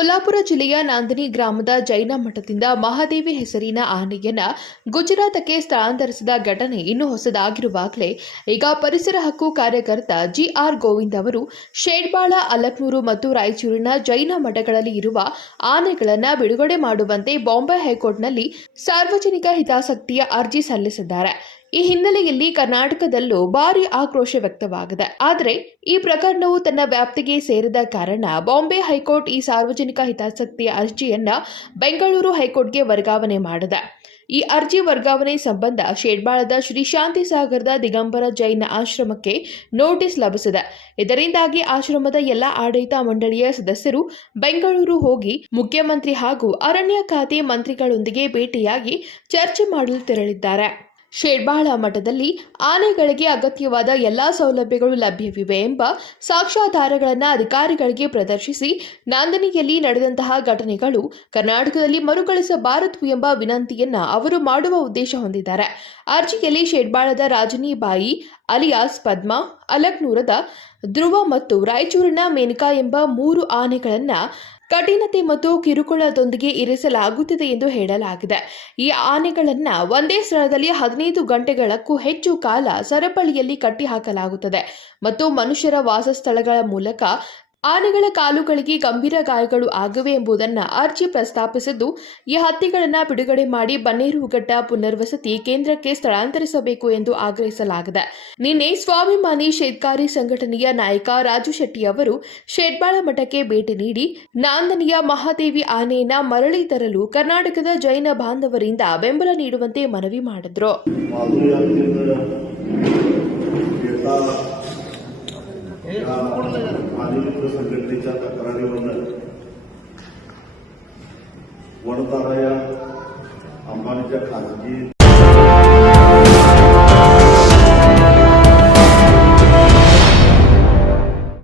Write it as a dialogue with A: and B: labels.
A: ಕೊಲ್ಲಾಪುರ ಜಿಲ್ಲೆಯ ನಾಂದಿನಿ ಗ್ರಾಮದ ಜೈನ ಮಠದಿಂದ ಮಹಾದೇವಿ ಹೆಸರಿನ ಆನೆಯನ್ನ ಗುಜರಾತಕ್ಕೆ ಸ್ಥಳಾಂತರಿಸಿದ ಘಟನೆ ಇನ್ನೂ ಹೊಸದಾಗಿರುವಾಗಲೇ, ಈಗ ಪರಿಸರ ಹಕ್ಕು ಕಾರ್ಯಕರ್ತ ಜಿಆರ್ ಗೋವಿಂದ್ ಅವರು ಶೇಡ್ಬಾಳ, ಅಲಕ್ನೂರು ಮತ್ತು ರಾಯಚೂರಿನ ಜೈನ ಮಠಗಳಲ್ಲಿ ಇರುವ ಆನೆಗಳನ್ನು ಬಿಡುಗಡೆ ಮಾಡುವಂತೆ ಬಾಂಬೆ ಹೈಕೋರ್ಟ್ನಲ್ಲಿ ಸಾರ್ವಜನಿಕ ಹಿತಾಸಕ್ತಿಯ ಅರ್ಜಿ ಸಲ್ಲಿಸಿದ್ದಾರೆ. ಈ ಹಿನ್ನೆಲೆಯಲ್ಲಿ ಕರ್ನಾಟಕದಲ್ಲೂ ಭಾರಿ ಆಕ್ರೋಶ ವ್ಯಕ್ತವಾಗಿದೆ. ಆದರೆ ಈ ಪ್ರಕರಣವು ತನ್ನ ವ್ಯಾಪ್ತಿಗೆ ಸೇರಿದ ಕಾರಣ ಬಾಂಬೆ ಹೈಕೋರ್ಟ್ ಈ ಸಾರ್ವಜನಿಕ ಹಿತಾಸಕ್ತಿಯ ಅರ್ಜಿಯನ್ನ ಬೆಂಗಳೂರು ಹೈಕೋರ್ಟ್ಗೆ ವರ್ಗಾವಣೆ ಮಾಡಿದೆ. ಈ ಅರ್ಜಿ ವರ್ಗಾವಣೆ ಸಂಬಂಧ ಶೇಡ್ಬಾಳದ ಶ್ರೀ ಶಾಂತಿ ಸಾಗರದ ದಿಗಂಬರ ಜೈನ ಆಶ್ರಮಕ್ಕೆ ನೋಟಿಸ್ ಲಭಿಸಿದೆ. ಇದರಿಂದಾಗಿ ಆಶ್ರಮದ ಎಲ್ಲ ಆಡಳಿತ ಮಂಡಳಿಯ ಸದಸ್ಯರು ಬೆಂಗಳೂರು ಹೋಗಿ ಮುಖ್ಯಮಂತ್ರಿ ಹಾಗೂ ಅರಣ್ಯ ಖಾತೆ ಮಂತ್ರಿಗಳೊಂದಿಗೆ ಭೇಟಿಯಾಗಿ ಚರ್ಚೆ ಮಾಡಲು ತೆರಳಿದ್ದಾರೆ. ಶೇಡ್ಬಾಳ ಮಠದಲ್ಲಿ ಆನೆಗಳಿಗೆ ಅಗತ್ಯವಾದ ಎಲ್ಲಾ ಸೌಲಭ್ಯಗಳು ಲಭ್ಯವಿವೆ ಎಂಬ ಸಾಕ್ಷ್ಯಾಧಾರಗಳನ್ನು ಅಧಿಕಾರಿಗಳಿಗೆ ಪ್ರದರ್ಶಿಸಿ ನಾಂದನಿಯಲ್ಲಿ ನಡೆದಂತಹ ಘಟನೆಗಳು ಕರ್ನಾಟಕದಲ್ಲಿ ಮರುಕಳಿಸಬಾರದು ಎಂಬ ವಿನಂತಿಯನ್ನ ಅವರು ಮಾಡುವ ಉದ್ದೇಶ ಹೊಂದಿದ್ದಾರೆ. ಅರ್ಜಿಯಲ್ಲಿ ಶೇಡ್ಬಾಳದ ರಾಜನಿಬಾಯಿ ಅಲಿಯಾಸ್ ಪದ್ಮ, ಅಲಕ್ನೂರದ ಧ್ರುವ ಮತ್ತು ರಾಯಚೂರಿನ ಮೇನಕಾ ಎಂಬ ಮೂರು ಆನೆಗಳನ್ನು ಕಠಿಣತೆ ಮತ್ತು ಕಿರುಕುಳದೊಂದಿಗೆ ಇರಿಸಲಾಗುತ್ತಿದೆ ಎಂದು ಹೇಳಲಾಗಿದೆ. ಈ ಆನೆಗಳನ್ನು ಒಂದೇ ಸ್ಥಳದಲ್ಲಿ ಹದಿನೈದು ಗಂಟೆಗಳಕ್ಕೂ ಹೆಚ್ಚು ಕಾಲ ಸರಪಳಿಯಲ್ಲಿ ಕಟ್ಟಿಹಾಕಲಾಗುತ್ತದೆ ಮತ್ತು ಮನುಷ್ಯರ ವಾಸಸ್ಥಳಗಳ ಮೂಲಕ ಆನೆಗಳ ಕಾಲುಗಳಿಗೆ ಗಂಭೀರ ಗಾಯಗಳು ಆಗಿವೆ ಎಂಬುದನ್ನು ಅರ್ಜಿ ಪ್ರಸ್ತಾಪಿಸಿದ್ದು ಈ ಹತ್ತಿಗಳನ್ನು ಬಿಡುಗಡೆ ಮಾಡಿ ಬನ್ನೇರುಘಟ್ಟ ಪುನರ್ವಸತಿ ಕೇಂದ್ರಕ್ಕೆ ಸ್ಥಳಾಂತರಿಸಬೇಕು ಎಂದು ಆಗ್ರಹಿಸಲಾಗಿದೆ. ನಿನ್ನೆ ಸ್ವಾಭಿಮಾನಿ ಶೇತ್ಕಾರಿ ಸಂಘಟನೆಯ ನಾಯಕ ರಾಜು ಶೆಟ್ಟಿ ಅವರು ಶೇಡ್ಬಾಳ ಮಠಕ್ಕೆ ಭೇಟಿ ನೀಡಿ ನಾಂದನಿಯ ಮಹಾದೇವಿ ಆನೆಯನ್ನ ಮರಳಿ ತರಲು ಕರ್ನಾಟಕದ ಜೈನ ಬಾಂಧವರಿಂದ ಬೆಂಬಲ ನೀಡುವಂತೆ ಮನವಿ ಮಾಡಿದ್ರು.
B: मित्र संघटनेच्या तक्रारीवरनं वडतारा या अंबानीच्या खाजगी